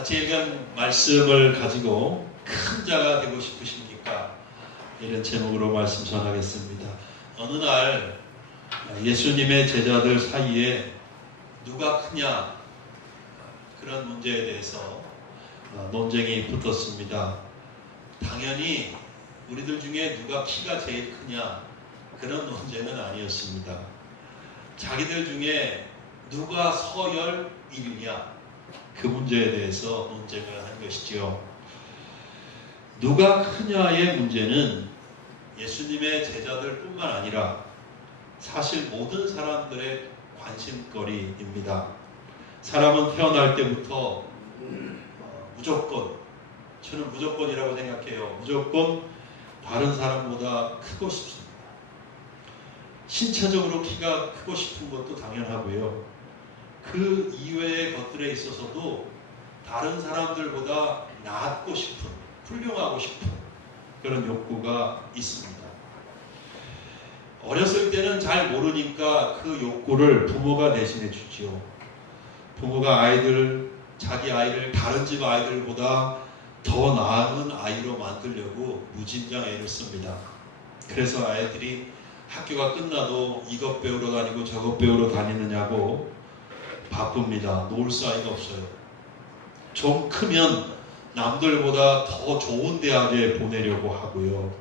같이 읽은 말씀을 가지고 큰 자가 되고 싶으십니까? 이런 제목으로 말씀 전하겠습니다. 어느 날 예수님의 제자들 사이에 누가 크냐 그런 문제에 대해서 논쟁이 붙었습니다. 당연히 우리들 중에 누가 키가 제일 크냐 그런 논쟁은 아니었습니다. 자기들 중에 누가 서열 1위냐 그 문제에 대해서 논쟁을 한 것이지요. 누가 크냐의 문제는 예수님의 제자들뿐만 아니라 사실 모든 사람들의 관심거리입니다. 사람은 태어날 때부터 무조건, 저는 무조건이라고 생각해요. 무조건 다른 사람보다 크고 싶습니다. 신체적으로 키가 크고 싶은 것도 당연하고요. 그 이외의 것들에 있어서도 다른 사람들보다 낫고 싶은, 훌륭하고 싶은 그런 욕구가 있습니다. 어렸을 때는 잘 모르니까 그 욕구를 부모가 대신해 주지요. 부모가 자기 아이를 다른 집 아이들보다 더 나은 아이로 만들려고 무진장 애를 씁니다. 그래서 아이들이 학교가 끝나도 이것 배우러 다니고 저것 배우러 다니느냐고 바쁩니다. 놀 사이가 없어요. 좀 크면 남들보다 더 좋은 대학에 보내려고 하고요.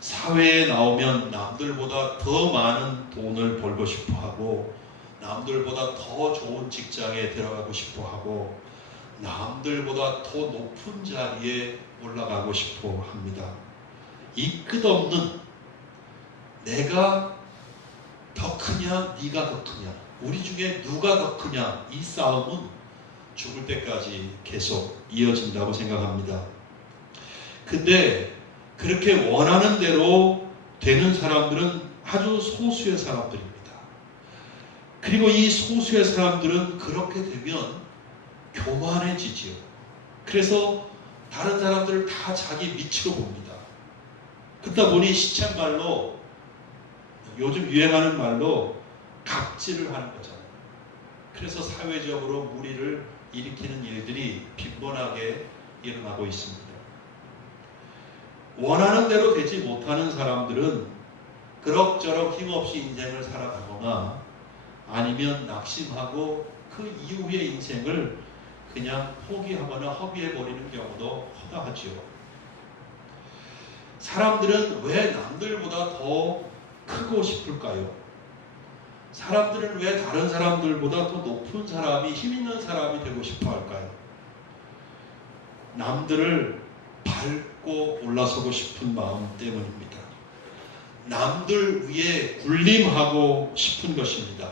사회에 나오면 남들보다 더 많은 돈을 벌고 싶어 하고, 남들보다 더 좋은 직장에 들어가고 싶어 하고, 남들보다 더 높은 자리에 올라가고 싶어 합니다. 이 끝없는 내가 더 크냐, 네가 더 크냐, 우리 중에 누가 더 크냐, 이 싸움은 죽을 때까지 계속 이어진다고 생각합니다. 근데 그렇게 원하는 대로 되는 사람들은 아주 소수의 사람들입니다. 그리고 이 소수의 사람들은 그렇게 되면 교만해지지요. 그래서 다른 사람들을 다 자기 밑으로 봅니다. 그러다 보니 시쳇말로, 요즘 유행하는 말로 갑질을 하는 거잖아요. 그래서 사회적으로 무리를 일으키는 일들이 빈번하게 일어나고 있습니다. 원하는 대로 되지 못하는 사람들은 그럭저럭 힘없이 인생을 살아가거나 아니면 낙심하고 그 이후의 인생을 그냥 포기하거나 허비해버리는 경우도 허다하지요. 사람들은 왜 남들보다 더 크고 싶을까요? 사람들은 왜 다른 사람들보다 더 높은 사람이, 힘 있는 사람이 되고 싶어 할까요? 남들을 밟고 올라서고 싶은 마음 때문입니다. 남들 위에 군림하고 싶은 것입니다.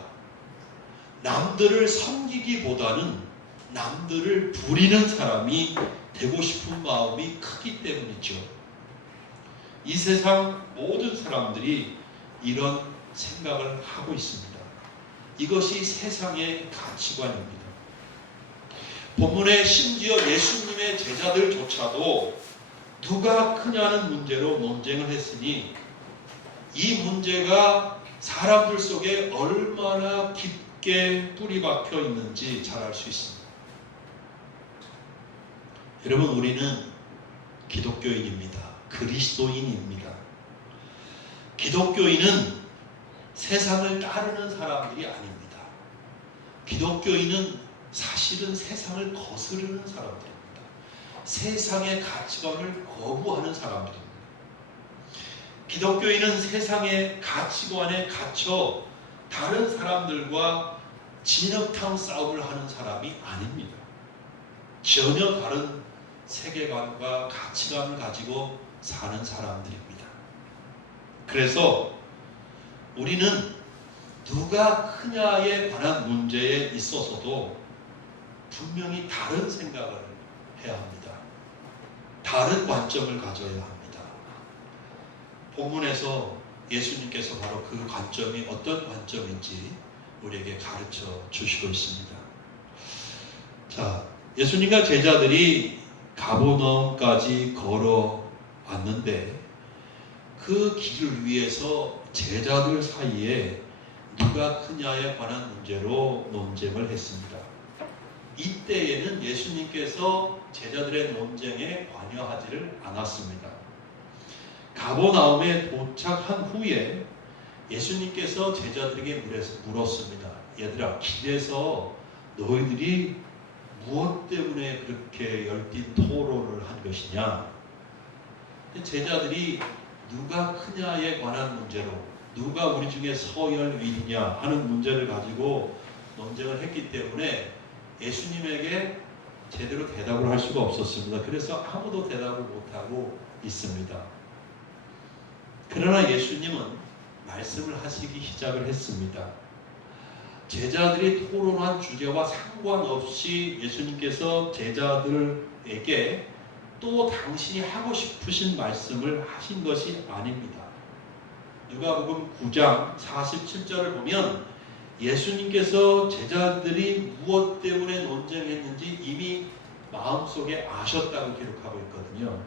남들을 섬기기보다는 남들을 부리는 사람이 되고 싶은 마음이 크기 때문이죠. 이 세상 모든 사람들이 이런 생각을 하고 있습니다. 이것이 세상의 가치관입니다. 본문에 심지어 예수님의 제자들조차도 누가 크냐는 문제로 논쟁을 했으니 이 문제가 사람들 속에 얼마나 깊게 뿌리 박혀 있는지 잘 알 수 있습니다. 여러분, 우리는 기독교인입니다. 그리스도인입니다. 기독교인은 세상을 따르는 사람들이 아닙니다. 기독교인은 사실은 세상을 거스르는 사람들입니다. 세상의 가치관을 거부하는 사람들입니다. 기독교인은 세상의 가치관에 갇혀 다른 사람들과 진흙탕 싸움을 하는 사람이 아닙니다. 전혀 다른 세계관과 가치관을 가지고 사는 사람들입니다. 그래서 우리는 누가 크냐에 관한 문제에 있어서도 분명히 다른 생각을 해야 합니다. 다른 관점을 가져야 합니다. 본문에서 예수님께서 바로 그 관점이 어떤 관점인지 우리에게 가르쳐 주시고 있습니다. 자, 예수님과 제자들이 가버나움까지 걸어왔는데 그 길을 위해서 제자들 사이에 누가 크냐에 관한 문제로 논쟁을 했습니다. 이때에는 예수님께서 제자들의 논쟁에 관여하지를 않았습니다. 가버나움에 도착한 후에 예수님께서 제자들에게 물었습니다. 얘들아, 길에서 너희들이 무엇 때문에 그렇게 열띤 토론을 한 것이냐? 제자들이 누가 크냐에 관한 문제로, 누가 우리 중에 서열위냐 하는 문제를 가지고 논쟁을 했기 때문에 예수님에게 제대로 대답을 할 수가 없었습니다. 그래서 아무도 대답을 못하고 있습니다. 그러나 예수님은 말씀을 하시기 시작을 했습니다. 제자들이 토론한 주제와 상관없이 예수님께서 제자들에게 또 당신이 하고 싶으신 말씀을 하신 것이 아닙니다. 누가복음 9장 47절을 보면 예수님께서 제자들이 무엇 때문에 논쟁했는지 이미 마음속에 아셨다고 기록하고 있거든요.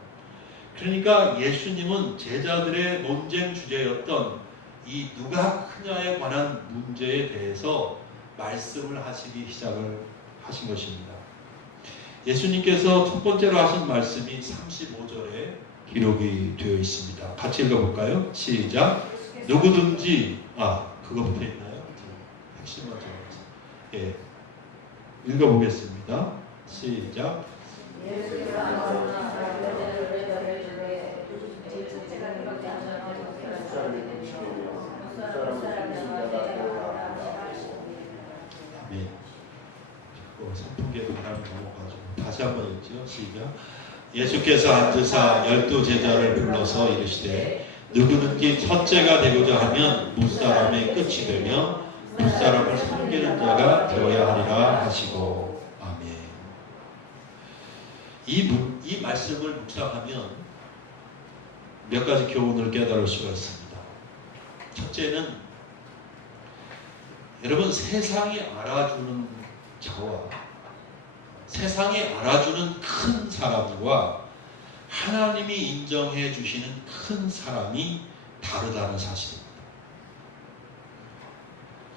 그러니까 예수님은 제자들의 논쟁 주제였던 이 누가 크냐에 관한 문제에 대해서 말씀을 하시기 시작을 하신 것입니다. 예수님께서 첫 번째로 하신 말씀이 35절에 기록이 되어 있습니다. 같이 읽어볼까요? 시작. 누구든지 그거 붙어 있나요? 핵심만 적어서. 예, 읽어보겠습니다. 시작. 아멘. 선풍기에 바람이 넘어가지고 다시 한번 읽죠. 시작. 예수께서 앉으사 12제자를 불러서 이르시되 누구든지 첫째가 되고자 하면 무사람의 끝이 되며 무사람을 섬기는 자가 되어야 하리라 하시고. 아멘. 이 말씀을 묵상하면 몇 가지 교훈을 깨달을 수가 있습니다. 첫째는 여러분, 세상이 알아주는 자와 세상이 알아주는 큰 사람과 하나님이 인정해 주시는 큰 사람이 다르다는 사실입니다.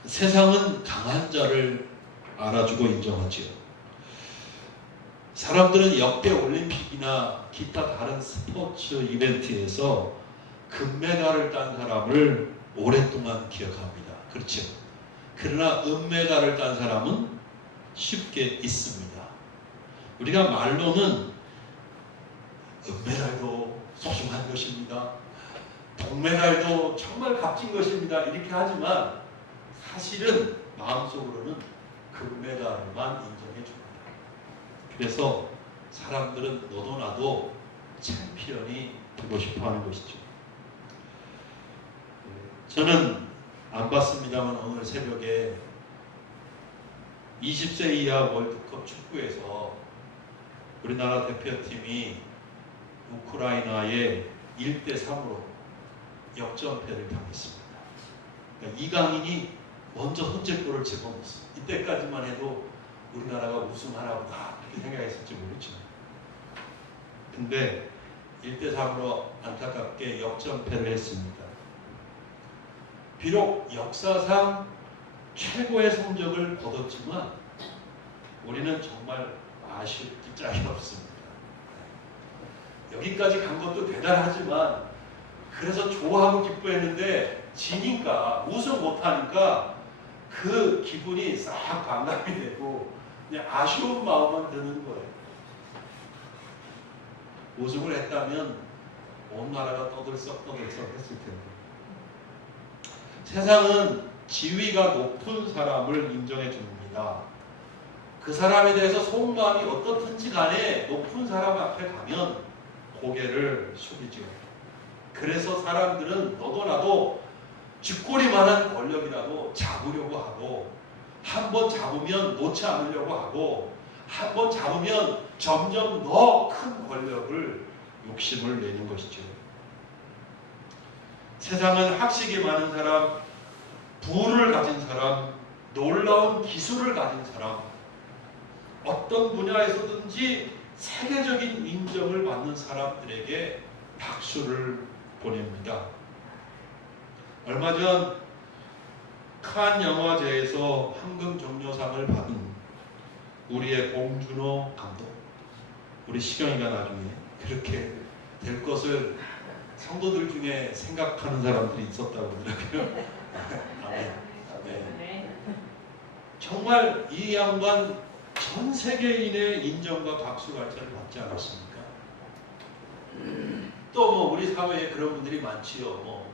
세상은 강한 자를 알아주고 인정하지요. 사람들은 역대 올림픽이나 기타 다른 스포츠 이벤트에서 금메달을 딴 사람을 오랫동안 기억합니다. 그렇죠? 그러나 은메달을 딴 사람은 쉽게 있습니다. 우리가 말로는 은메달도 소중한 것입니다. 동메달도 정말 값진 것입니다. 이렇게 하지만 사실은 마음속으로는 금메달만 인정해 줍니다. 그래서 사람들은 너도 나도 챔피언이 되고 싶어 하는 것이죠. 저는 안 봤습니다만 오늘 새벽에 20세 이하 월드컵 축구에서 우리나라 대표팀이 우크라이나에 1대3으로 역전패를 당했습니다. 그러니까 이강인이 먼저 선제골을 집어넣었어요. 이때까지만 해도 우리나라가 우승하나 보다 그렇게 생각했을지 모르죠. 근데 1대3으로 안타깝게 역전패를 했습니다. 비록 역사상 최고의 성적을 거뒀지만 우리는 정말 아쉬울 짝이 없습니다. 여기까지 간 것도 대단하지만 그래서 좋아하고 기뻐했는데 지니까 우승 못하니까 그 기분이 싹 반감이 되고 그냥 아쉬운 마음만 드는 거예요. 우승을 했다면 온 나라가 떠들썩 했을 텐데. 세상은 지위가 높은 사람을 인정해 줍니다. 그 사람에 대해서 속마음이 어떻든지 간에 높은 사람 앞에 가면 고개를 숙이죠. 그래서 사람들은 너도 나도 쥐꼬리만한 권력이라도 잡으려고 하고 한번 잡으면 놓지 않으려고 하고 한번 잡으면 점점 더 큰 권력을 욕심을 내는 것이죠. 세상은 학식이 많은 사람, 부를 가진 사람, 놀라운 기술을 가진 사람, 어떤 분야에서든지 세계적인 인정을 받는 사람들에게 박수를 보냅니다. 얼마 전 칸 영화제에서 황금 종려상을 받은 우리의 봉준호 감독, 우리 시경이가 나중에 그렇게 될 것을 성도들 중에 생각하는 사람들이 있었다고 그러더라고요. 아멘. 네. 정말 이 양반 전 세계인의 인정과 박수갈채를 받지 않았습니까? 또 뭐 우리 사회에 그런 분들이 많지요. 뭐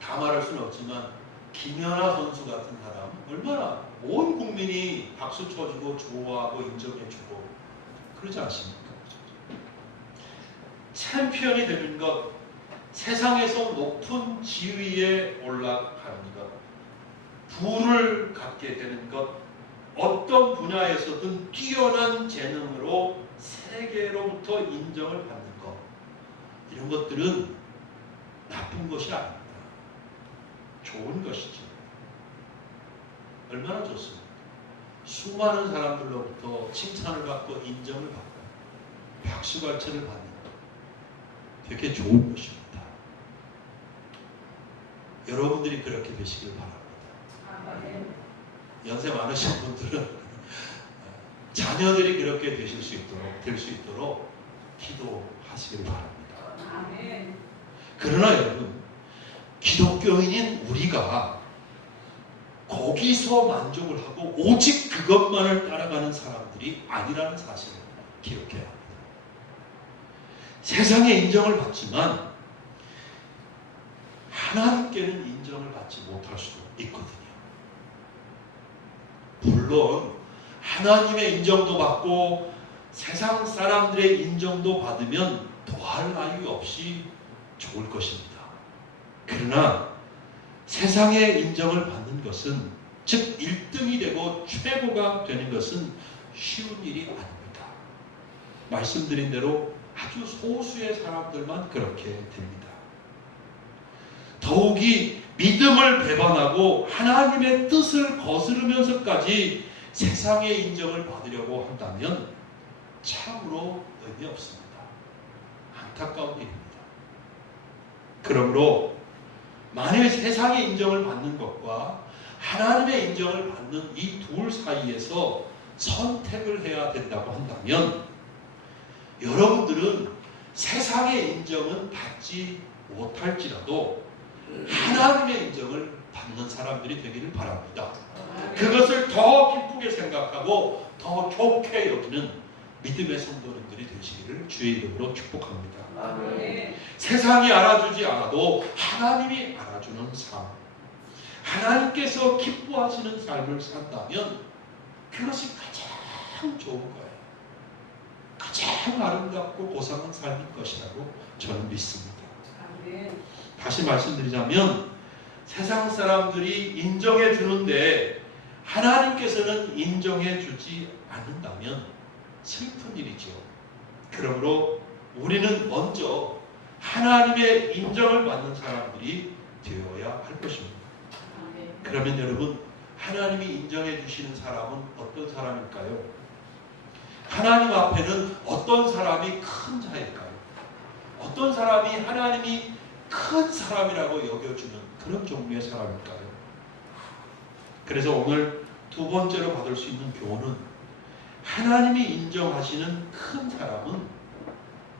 다 말할 수는 없지만 김연아 선수 같은 사람 얼마나 온 국민이 박수 쳐주고 좋아하고 인정해주고 그러지 않습니까? 챔피언이 되는 것, 세상에서 높은 지위에 올라가는 것, 부를 갖게 되는 것, 어떤 분야에서든 뛰어난 재능으로 세계로부터 인정을 받는 것, 이런 것들은 나쁜 것이 아닙니다. 좋은 것이죠. 얼마나 좋습니까? 수많은 사람들로부터 칭찬을 받고 인정을 받고 박수갈채를 받는 것, 되게 좋은 것입니다. 여러분들이 그렇게 되시길 바랍니다. 연세 많으신 분들은 자녀들이 그렇게 될 수 있도록 기도하시길 바랍니다. 그러나 여러분, 기독교인인 우리가 거기서 만족을 하고 오직 그것만을 따라가는 사람들이 아니라는 사실을 기억해야 합니다. 세상의 인정을 받지만 하나님께는 인정을 받지 못할 수도 있거든요. 물론 하나님의 인정도 받고 세상 사람들의 인정도 받으면 더할 나위 없이 좋을 것입니다. 그러나 세상의 인정을 받는 것은, 즉 1등이 되고 최고가 되는 것은 쉬운 일이 아닙니다. 말씀드린 대로 아주 소수의 사람들만 그렇게 됩니다. 더욱이 믿음을 배반하고 하나님의 뜻을 거스르면서까지 세상의 인정을 받으려고 한다면 참으로 의미 없습니다. 안타까운 일입니다. 그러므로 만일 세상의 인정을 받는 것과 하나님의 인정을 받는 이 둘 사이에서 선택을 해야 된다고 한다면 여러분들은 세상의 인정은 받지 못할지라도 하나님의 인정을 받는 사람들이 되기를 바랍니다. 그것을 더 기쁘게 생각하고 더 좋게 여기는 믿음의 성도님들이 되시기를 주의 이름으로 축복합니다. 세상이 알아주지 않아도 하나님이 알아주는 삶, 하나님께서 기뻐하시는 삶을 산다면 그것이 가장 좋은 거예요. 가장 아름답고 고상한 삶일 것이라고 저는 믿습니다. 다시 말씀드리자면 세상 사람들이 인정해 주는데 하나님께서는 인정해 주지 않는다면 슬픈 일이죠. 그러므로 우리는 먼저 하나님의 인정을 받는 사람들이 되어야 할 것입니다. 그러면 여러분, 하나님이 인정해 주시는 사람은 어떤 사람일까요? 하나님 앞에는 어떤 사람이 큰 자일까요? 어떤 사람이 하나님이 큰 사람이라고 여겨주는 그런 종류의 사람일까요? 그래서 오늘 두 번째로 받을 수 있는 교훈은, 하나님이 인정하시는 큰 사람은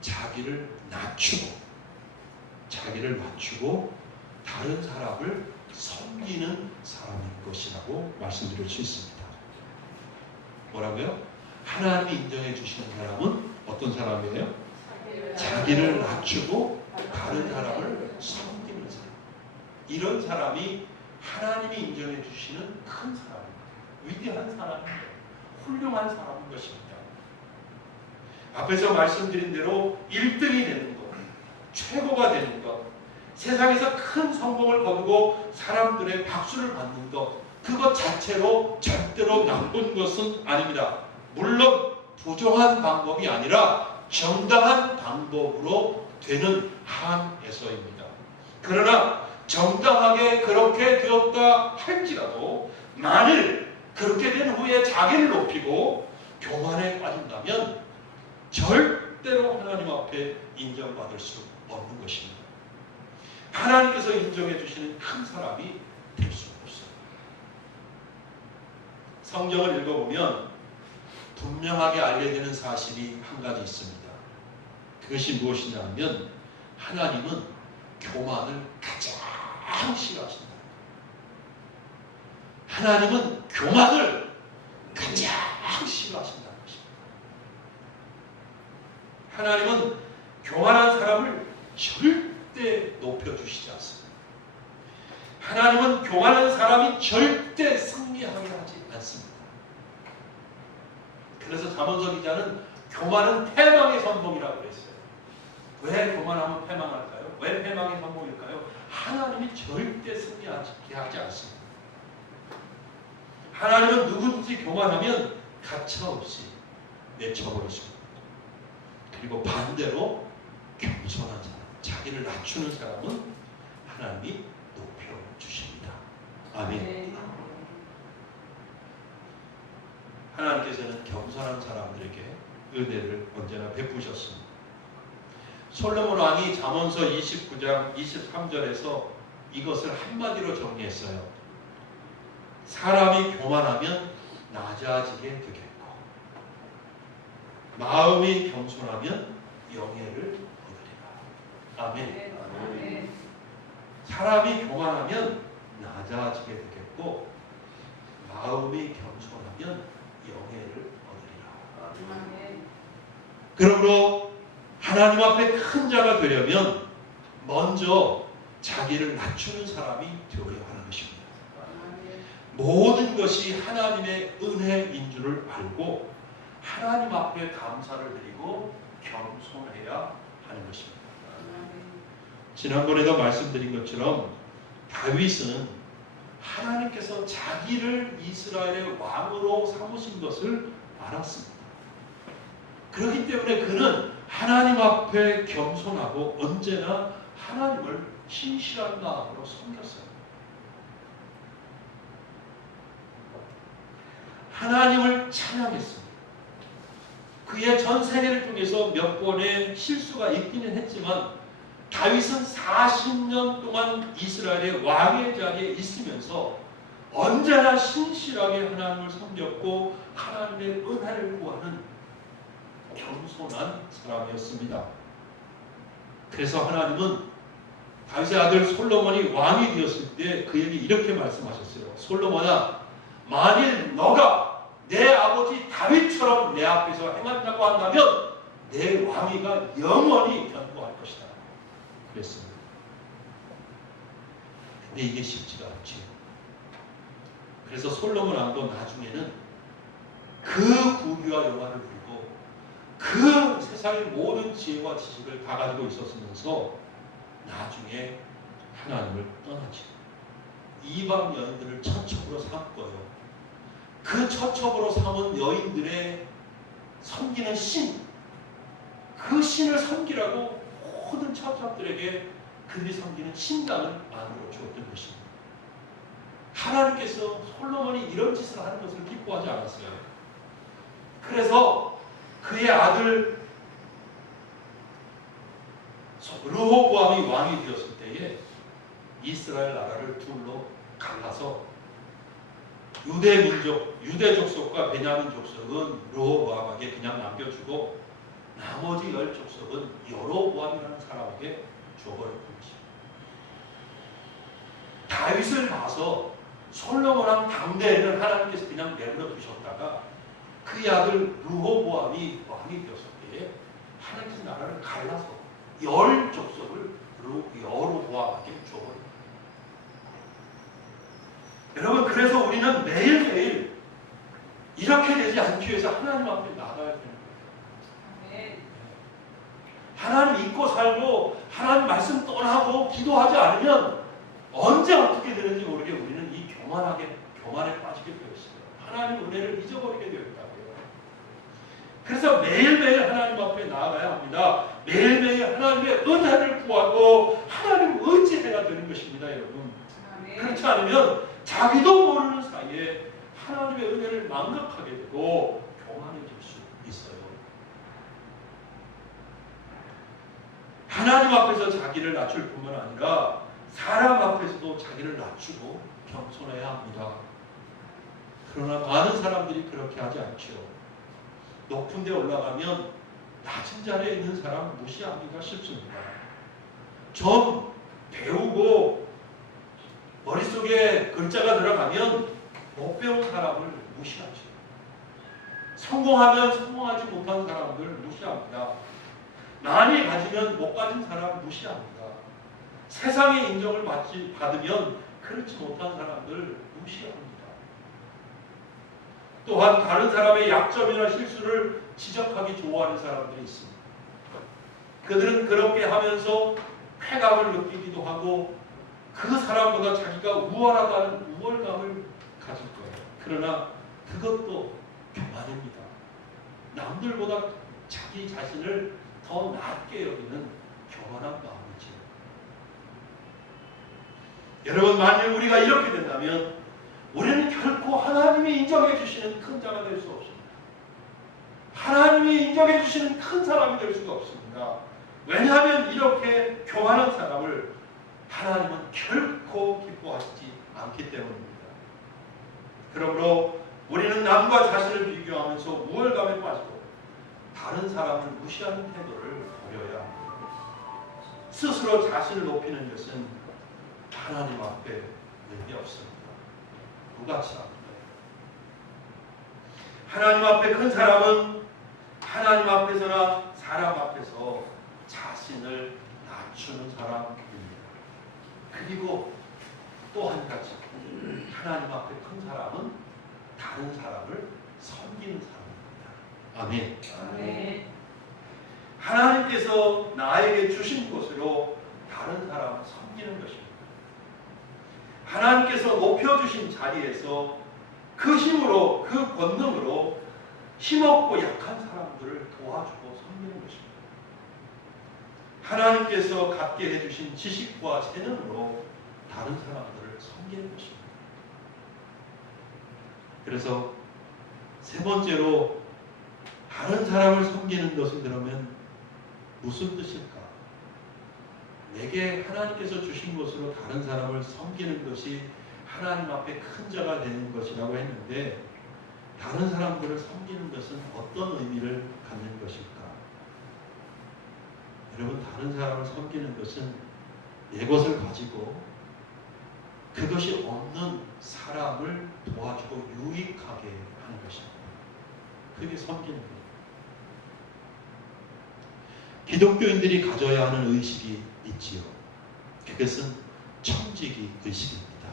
자기를 낮추고 다른 사람을 섬기는 사람일 것이라고 말씀드릴 수 있습니다. 뭐라고요? 하나님이 인정해 주시는 사람은 어떤 사람이에요? 자기를 낮추고 다른 사람을 섬기는 사람. 이런 사람이 하나님이 인정해 주시는 큰 사람입니다. 위대한 사람입니다. 훌륭한 사람인 것입니다. 앞에서 말씀드린 대로 1등이 되는 것, 최고가 되는 것, 세상에서 큰 성공을 거두고 사람들의 박수를 받는 것, 그것 자체로 절대로 나쁜 것은 아닙니다. 물론 부정한 방법이 아니라 정당한 방법으로 되는 한에서입니다. 그러나 정당하게 그렇게 되었다 할지라도 만일 그렇게 된 후에 자기를 높이고 교만에 빠진다면 절대로 하나님 앞에 인정받을 수 없는 것입니다. 하나님께서 인정해 주시는 큰 사람이 될 수 없어요. 성경을 읽어보면 분명하게 알려야 되는 사실이 한 가지 있습니다. 그것이 무엇이냐 하면 하나님은 교만을 가장 싫어하신다. 하나님은 교만을 가장 싫어하신다는 것입니다. 하나님은 교만한 사람을 절대 높여주시지 않습니다. 하나님은 교만한 사람이 절대 승리하게 하지 않습니다. 그래서 잠언서 기자는 교만은 패망의 선봉이라고 그랬어요. 왜 교만하면 패망할까요? 왜 패망의 선봉일까요? 하나님이 절대 승리하게 하지 않습니다. 하나님은 누구든지 교만하면 가차없이 내쳐버리십니다. 그리고 반대로 겸손한 사람, 자기를 낮추는 사람은 하나님이 높여주십니다. 아멘. 하나님께서는 겸손한 사람들에게 은혜를 언제나 베푸셨습니다. 솔로몬 왕이 잠언서 29장 23절에서 이것을 한마디로 정리했어요. 사람이 교만하면 낮아지게 되겠고 마음이 겸손하면 영예를 얻으리라. 아멘. 아멘. 사람이 교만하면 낮아지게 되겠고 마음이 겸손하면 영예를 얻으리라. 아멘. 그러므로 하나님 앞에 큰 자가 되려면 먼저 자기를 낮추는 사람이 되어야 하는 것입니다. 모든 것이 하나님의 은혜인 줄을 알고 하나님 앞에 감사를 드리고 겸손해야 하는 것입니다. 지난번에도 말씀드린 것처럼 다윗은 하나님께서 자기를 이스라엘의 왕으로 삼으신 것을 알았습니다. 그렇기 때문에 그는 하나님 앞에 겸손하고 언제나 하나님을 신실한 마음으로 섬겼어요. 하나님을 찬양했습니다. 그의 전 생애를 통해서 몇 번의 실수가 있기는 했지만 다윗은 40년 동안 이스라엘의 왕의 자리에 있으면서 언제나 신실하게 하나님을 섬겼고 하나님의 은혜를 구하는 겸손한 사람이었습니다. 그래서 하나님은 다윗의 아들 솔로몬이 왕이 되었을 때 그에게 이렇게 말씀하셨어요. 솔로몬아, 만일 너가 내 아버지 다윗처럼 내 앞에서 행한다고 한다면 내 왕위가 영원히 견고할 것이다. 그랬습니다. 근데 이게 쉽지가 않지. 그래서 솔로몬 왕도 나중에는 그 부귀와 영화를 부리고 그 세상의 모든 지혜와 지식을 다 가지고 있었으면서 나중에 하나님을 떠나지. 이방 여인들을 처첩으로 삼고요. 그 처첩으로 삼은 여인들의 섬기는 신, 그 신을 섬기라고 모든 처첩들에게 그들이 섬기는 신당을 만들어 주었던 것입니다. 하나님께서 솔로몬이 이런 짓을 하는 것을 기뻐하지 않았어요. 그래서 그의 아들 르호보암이 왕이 되었을 때에 이스라엘 나라를 둘로 갈라서 유대 민족, 유대 족속과 베냐민 족속은 르호보암에게 그냥 남겨주고 나머지 10족속은 여로보암이라는 사람에게 줘버렸던 것입니다. 다윗을 봐서 솔로몬 왕 당대에는 하나님께서 그냥 내버려 두셨다가 그의 아들 르호보암이 왕이 되었을 때에 하나님께서 나라를 갈라서 10족속을 여로보암에게 줘버립니다. 여러분, 그래서 우리는 매일매일 이렇게 되지 않기 위해서 하나님 앞에 나가야 되는 거예요. 하나님 잊고 살고 하나님 말씀 떠나고 기도하지 않으면 언제 어떻게 되는지 모르게 우리는 이 교만에 빠지게 되어 있어요. 하나님 은혜를 잊어버리게 되어 있다고요. 그래서 매일매일 하나님 앞에 나아가야 합니다. 매일매일 하나님의 은혜를 구하고 하나님 의지해야 되는 것입니다, 여러분. 그렇지 않으면 자기도 모르는 사이에 하나님의 은혜를 망각하게 되고 교만해질 수 있어요. 하나님 앞에서 자기를 낮출 뿐만 아니라 사람 앞에서도 자기를 낮추고 겸손해야 합니다. 그러나 많은 사람들이 그렇게 하지 않죠. 높은 데 올라가면 낮은 자리에 있는 사람 무시하기가 쉽습니다. 좀 배우고 머릿속에 글자가 들어가면 못 배운 사람을 무시하죠. 성공하면 성공하지 못한 사람들 무시합니다. 많이 가지면 못 가진 사람 무시합니다. 세상의 인정을 받으면 그렇지 못한 사람들 무시합니다. 또한 다른 사람의 약점이나 실수를 지적하기 좋아하는 사람들이 있습니다. 그들은 그렇게 하면서 쾌감을 느끼기도 하고 그 사람보다 자기가 우월하다는 우월감을 가질 거예요. 그러나 그것도 교만입니다. 남들보다 자기 자신을 더 낮게 여기는 교만한 마음이죠. 여러분, 만일 우리가 이렇게 된다면 우리는 결코 하나님이 인정해 주시는 큰 자가 될 수 없습니다. 하나님이 인정해 주시는 큰 사람이 될 수가 없습니다. 왜냐하면 이렇게 교만한 사람을 하나님은 결코 기뻐하시지 않기 때문입니다. 그러므로 우리는 남과 자신을 비교하면서 우월감에 빠지고 다른 사람을 무시하는 태도를 버려야 합니다. 스스로 자신을 높이는 것은 하나님 앞에 의미 없습니다. 무가치 합니다. 하나님 앞에 큰 사람은 하나님 앞에서나 사람 앞에서 자신을 낮추는 사람입니다. 그리고 또 한 가지, 하나님 앞에 큰 사람은 다른 사람을 섬기는 사람입니다. 아멘. 아멘. 하나님께서 나에게 주신 것으로 다른 사람을 섬기는 것입니다. 하나님께서 높여주신 자리에서 그 힘으로, 그 권능으로 힘없고 약한 사람들을 도와주고 섬기는 것입니다. 하나님께서 갖게 해주신 지식과 재능으로 다른 사람들을 섬기는 것입니다. 그래서 세 번째로 다른 사람을 섬기는 것은 그러면 무슨 뜻일까? 내게 하나님께서 주신 것으로 다른 사람을 섬기는 것이 하나님 앞에 큰 자가 되는 것이라고 했는데, 다른 사람들을 섬기는 것은 어떤 의미를 갖는 것일까? 여러분, 다른 사람을 섬기는 것은 내 것을 가지고 그것이 없는 사람을 도와주고 유익하게 하는 것입니다. 그게 섬기는 거예요. 기독교인들이 가져야 하는 의식이 있지요. 그것은 청지기 의식입니다.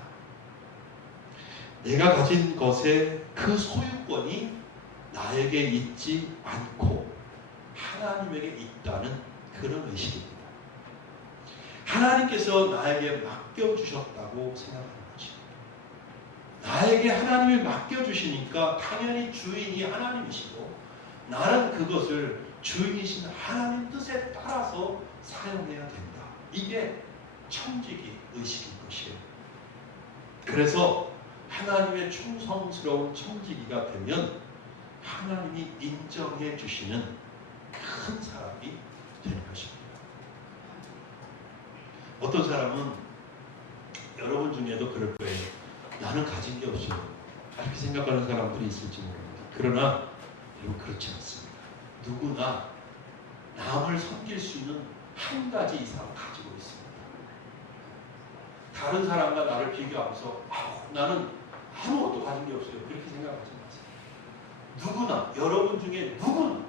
내가 가진 것의 그 소유권이 나에게 있지 않고 하나님에게 있다는 그런 의식입니다. 하나님께서 나에게 맡겨주셨다고 생각하는 거죠. 나에게 하나님이 맡겨주시니까 당연히 주인이 하나님이시고 나는 그것을 주인이신 하나님 뜻에 따라서 사용해야 된다. 이게 청지기 의식인 것이에요. 그래서 하나님의 충성스러운 청지기가 되면 하나님이 인정해 주시는 큰 사람이 되는 것입니다. 어떤 사람은 여러분 중에도 그럴 거예요. 나는 가진 게 없어요. 이렇게 생각하는 사람들이 있을지 모릅니다. 그러나 여러분, 그렇지 않습니다. 누구나 남을 섬길 수 있는 한 가지 이상 가지고 있습니다. 다른 사람과 나를 비교하면서 나는 아무것도 가진 게 없어요. 그렇게 생각하지 마세요. 누구나, 여러분 중에 누구나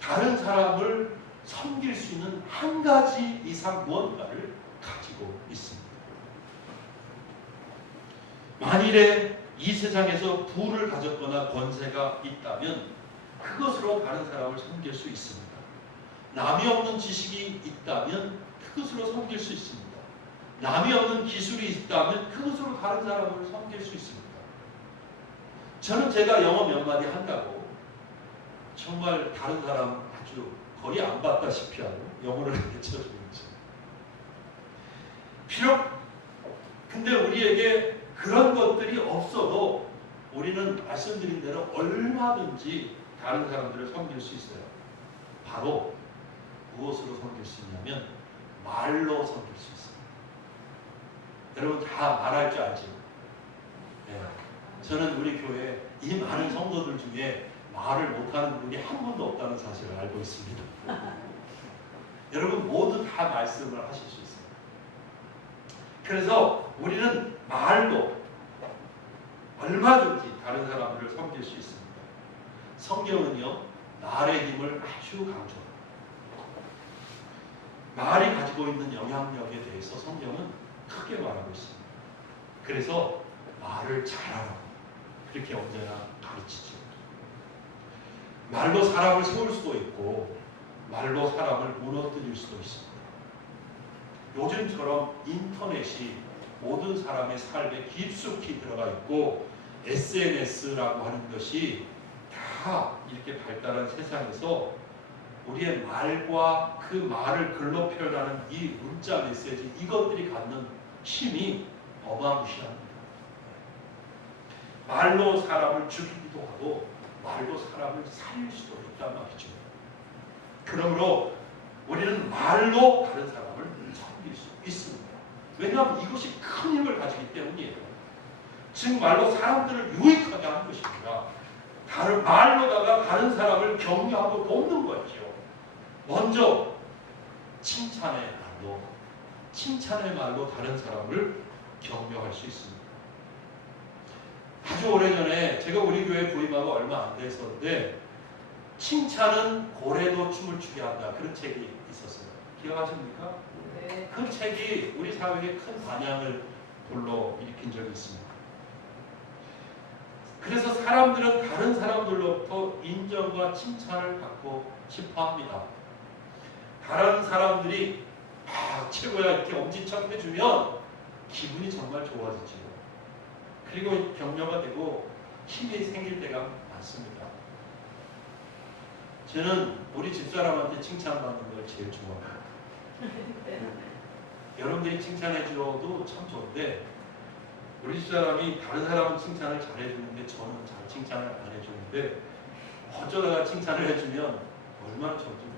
다른 사람을 섬길 수 있는 한 가지 이상 무언가를 가지고 있습니다. 만일에 이 세상에서 부를 가졌거나 권세가 있다면 그것으로 다른 사람을 섬길 수 있습니다. 남이 없는 지식이 있다면 그것으로 섬길 수 있습니다. 남이 없는 기술이 있다면 그것으로 다른 사람을 섬길 수 있습니다. 저는 제가 영어 몇 마디 한다고 정말 다른 사람 아주 거의 안 봤다시피 하고 영어를 가르쳐주는 거죠. 비록 근데 우리에게 그런 것들이 없어도 우리는 말씀드린 대로 얼마든지 다른 사람들을 섬길 수 있어요. 바로 무엇으로 섬길 수 있냐면 말로 섬길 수 있습니다. 여러분 다 말할 줄 알죠? 네. 저는 우리 교회 이 많은 성도들 중에 말을 못하는 분이 한 분도 없다는 사실을 알고 있습니다. 여러분 모두 다 말씀을 하실 수 있습니다. 그래서 우리는 말로 얼마든지 다른 사람들을 섬길 수 있습니다. 성경은요, 말의 힘을 아주 강조합니다. 말이 가지고 있는 영향력에 대해서 성경은 크게 말하고 있습니다. 그래서 말을 잘하라고 그렇게 언제나 가르치죠. 말로 사람을 세울 수도 있고 말로 사람을 무너뜨릴 수도 있습니다. 요즘처럼 인터넷이 모든 사람의 삶에 깊숙이 들어가 있고 SNS라고 하는 것이 다 이렇게 발달한 세상에서 우리의 말과 그 말을 글로 표현하는 이 문자 메시지 이것들이 갖는 힘이 어마무시합니다. 말로 사람을 죽이기도 하고 말로 사람을 살릴 수도 있단 말이죠. 그러므로 우리는 말로 다른 사람을 섬길 수 있습니다. 왜냐하면 이것이 큰 힘을 가지기 때문이에요. 즉 말로 사람들을 유익하게 하는 것입니다. 다른 말로다가 다른 사람을 격려하고 돕는 거죠. 먼저 칭찬의 말로 다른 사람을 격려할 수 있습니다. 아주 오래전에 제가 우리 교회 부임하고 얼마 안 됐었는데 칭찬은 고래도 춤을 추게 한다 그런 책이 있었어요. 기억하십니까? 네. 그 책이 우리 사회에 큰 반향을 불러일으킨 적이 있습니다. 그래서 사람들은 다른 사람들로부터 인정과 칭찬을 받고 싶어 합니다. 다른 사람들이 최고야 이렇게 엄지척 해주면 기분이 정말 좋아지지요. 그리고 격려가 되고 힘이 생길 때가 많습니다. 저는 우리 집사람한테 칭찬받는 걸 제일 좋아해요. 여러분들이 칭찬해 줘도 참 좋은데 우리 집사람이 다른 사람은 칭찬을 잘 해주는데 저는 잘 칭찬을 안 해주는데 어쩌다가 칭찬을 해주면 얼마나 좋은지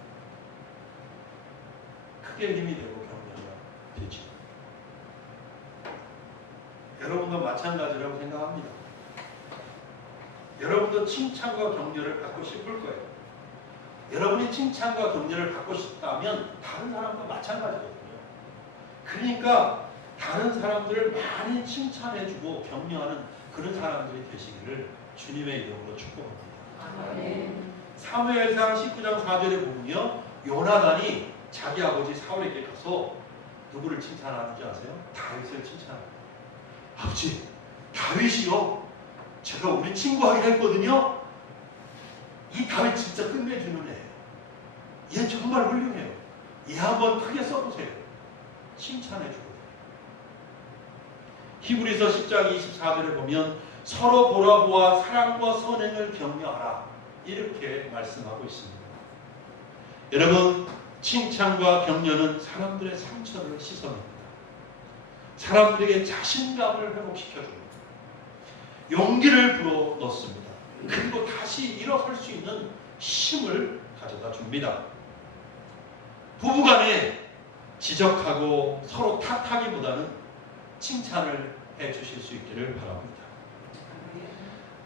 크게 힘이 되고 격려가 되죠. 여러분도 마찬가지라고 생각합니다. 여러분도 칭찬과 격려를 받고 싶을 거예요. 여러분이 칭찬과 격려를 받고 싶다면 다른 사람과 마찬가지거든요. 그러니까 다른 사람들을 많이 칭찬해주고 격려하는 그런 사람들이 되시기를 주님의 이름으로 축복합니다. 사무엘상 19장 4절에 보면요, 요나단이 자기 아버지 사울에게 가서 누구를 칭찬하는지 아세요? 다윗을 칭찬합니다. 아버지, 다윗이요, 제가 우리 친구 하기로 했거든요. 이 다윗 진짜 끝내주는 애예요. 얘 정말 훌륭해요. 얘 한번 크게 써보세요. 칭찬해주고. 히브리서 10장 24절에 보면 서로 돌아보아 사랑과 선행을 격려하라 이렇게 말씀하고 있습니다. 여러분, 칭찬과 격려는 사람들의 상처를 씻어냅니다. 사람들에게 자신감을 회복시켜줍니다. 용기를 불어넣습니다. 그리고 다시 일어설 수 있는 힘을 가져다 줍니다. 부부간에 지적하고 서로 탓하기보다는 칭찬을 해주실 수 있기를 바랍니다.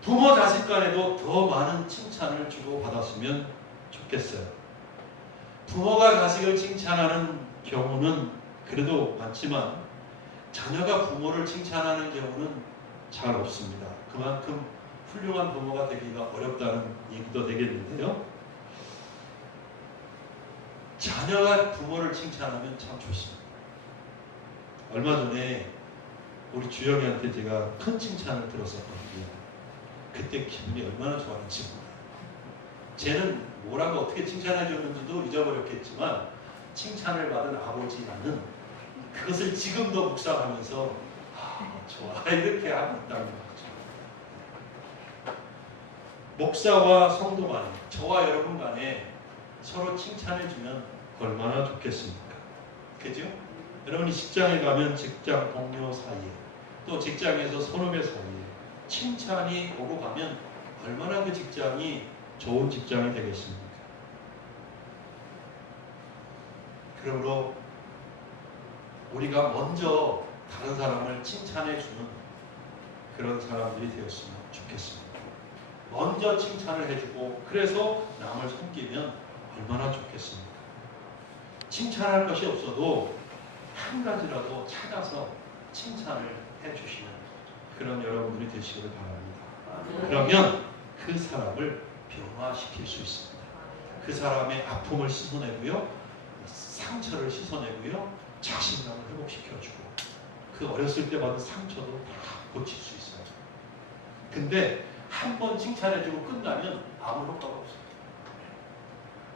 부모 자식 간에도 더 많은 칭찬을 주고받았으면 좋겠어요. 부모가 자식을 칭찬하는 경우는 그래도 많지만 자녀가 부모를 칭찬하는 경우는 잘 없습니다. 그만큼 훌륭한 부모가 되기가 어렵다는 얘기도 되겠는데요. 자녀가 부모를 칭찬하면 참 좋습니다. 얼마 전에 우리 주영이한테 제가 큰 칭찬을 들었었거든요. 그때 기분이 얼마나 좋았는지 몰라요. 쟤는 뭐라고 어떻게 칭찬해 줬는지도 잊어버렸겠지만 칭찬을 받은 아버지라는 그것을 지금도 묵상하면서 좋아 이렇게 하고 있다는 거죠. 목사와 성도 간에 저와 여러분 간에 서로 칭찬해주면 얼마나 좋겠습니까? 그죠? 여러분이 직장에 가면 직장 동료 사이에 또 직장에서 선후배 사이에 칭찬이 오고 가면 얼마나 그 직장이 좋은 직장이 되겠습니까? 그러므로 우리가 먼저 다른 사람을 칭찬해주는 그런 사람들이 되었으면 좋겠습니다. 먼저 칭찬을 해주고 그래서 남을 섬기면 얼마나 좋겠습니까? 칭찬할 것이 없어도 한 가지라도 찾아서 칭찬을 해주시는 그런 여러분들이 되시기를 바랍니다. 그러면 그 사람을 변화시킬 수 있습니다. 그 사람의 아픔을 씻어내고요, 상처를 씻어내고요, 자신감을 회복시켜주고 그 어렸을 때 받은 상처도 다 고칠 수 있어요. 근데 한 번 칭찬해주고 끝나면 아무 효과가 없어요.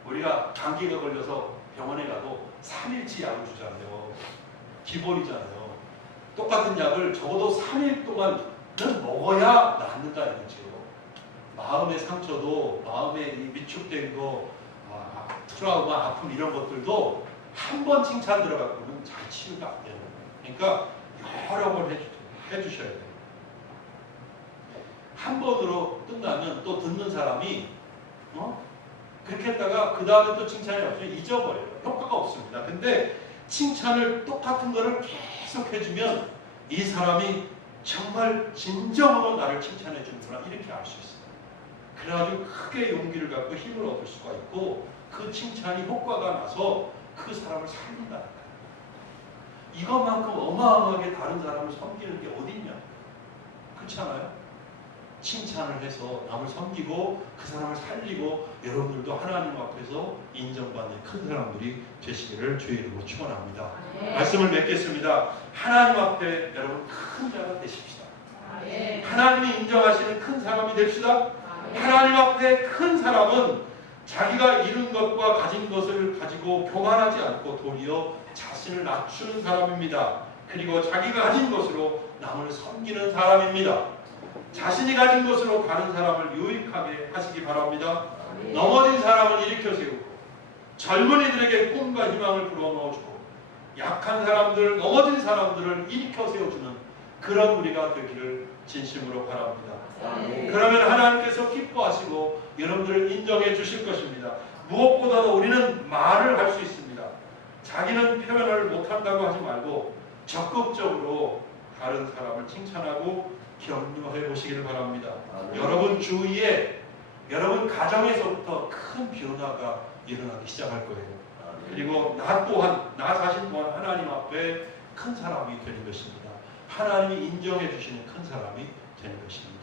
우리가 감기가 걸려서 병원에 가도 3일치 약을 주잖아요. 기본이잖아요. 똑같은 약을 적어도 3일 동안은 먹어야 낫는다 이거죠. 마음의 상처도, 마음의 이 위축된 거, 트라우마, 아픔 이런 것들도 한 번 칭찬 들어가고는 잘 치유가 안 되는 거예요. 그러니까 여러 번 해주셔야 돼요. 한 번으로 끝나면 또 듣는 사람이 그렇게 했다가 그 다음에 또 칭찬이 없으면 잊어버려요. 효과가 없습니다. 근데 칭찬을 똑같은 거를 계속 해주면 이 사람이 정말 진정으로 나를 칭찬해 주는구나 이렇게 알 수 있어요. 그래가지고 크게 용기를 갖고 힘을 얻을 수가 있고 그 칭찬이 효과가 나서 그 사람을 살린다는 거예요. 이것만큼 어마어마하게 다른 사람을 섬기는 게 어딨냐? 그렇지 않아요? 칭찬을 해서 남을 섬기고 그 사람을 살리고 여러분들도 하나님 앞에서 인정받는 큰 사람들이 되시기를 주의 이름으로 축원합니다. 말씀을 맺겠습니다. 하나님 앞에 여러분 큰 자가 되십시다. 하나님이 인정하시는 큰 사람이 됩시다. 하나님 앞에 큰 사람은 자기가 이룬 것과 가진 것을 가지고 교만하지 않고 도리어 자신을 낮추는 사람입니다. 그리고 자기가 가진 것으로 남을 섬기는 사람입니다. 자신이 가진 것으로 다른 사람을 유익하게 하시기 바랍니다. 넘어진 사람을 일으켜 세우고 젊은이들에게 꿈과 희망을 불어넣어주고 약한 사람들, 넘어진 사람들을 일으켜 세워주는 그런 우리가 되기를 진심으로 바랍니다. 그러면 하나님께서 기뻐하시고 여러분들을 인정해 주실 것입니다. 무엇보다도 우리는 말을 할 수 있습니다. 자기는 표현을 못한다고 하지 말고 적극적으로 다른 사람을 칭찬하고 격려해 보시기를 바랍니다. 여러분 주위에 여러분 가정에서부터 큰 변화가 일어나기 시작할 거예요. 그리고 나 또한, 나 자신 또한 하나님 앞에 큰 사람이 되는 것입니다. 하나님이 인정해 주시는 큰 사람이 되는 것입니다.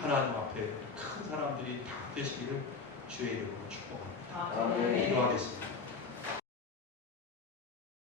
하나님 앞에 큰 사람들이 다 되시기를 주의 이름으로 축복합니다. 기도하겠습니다.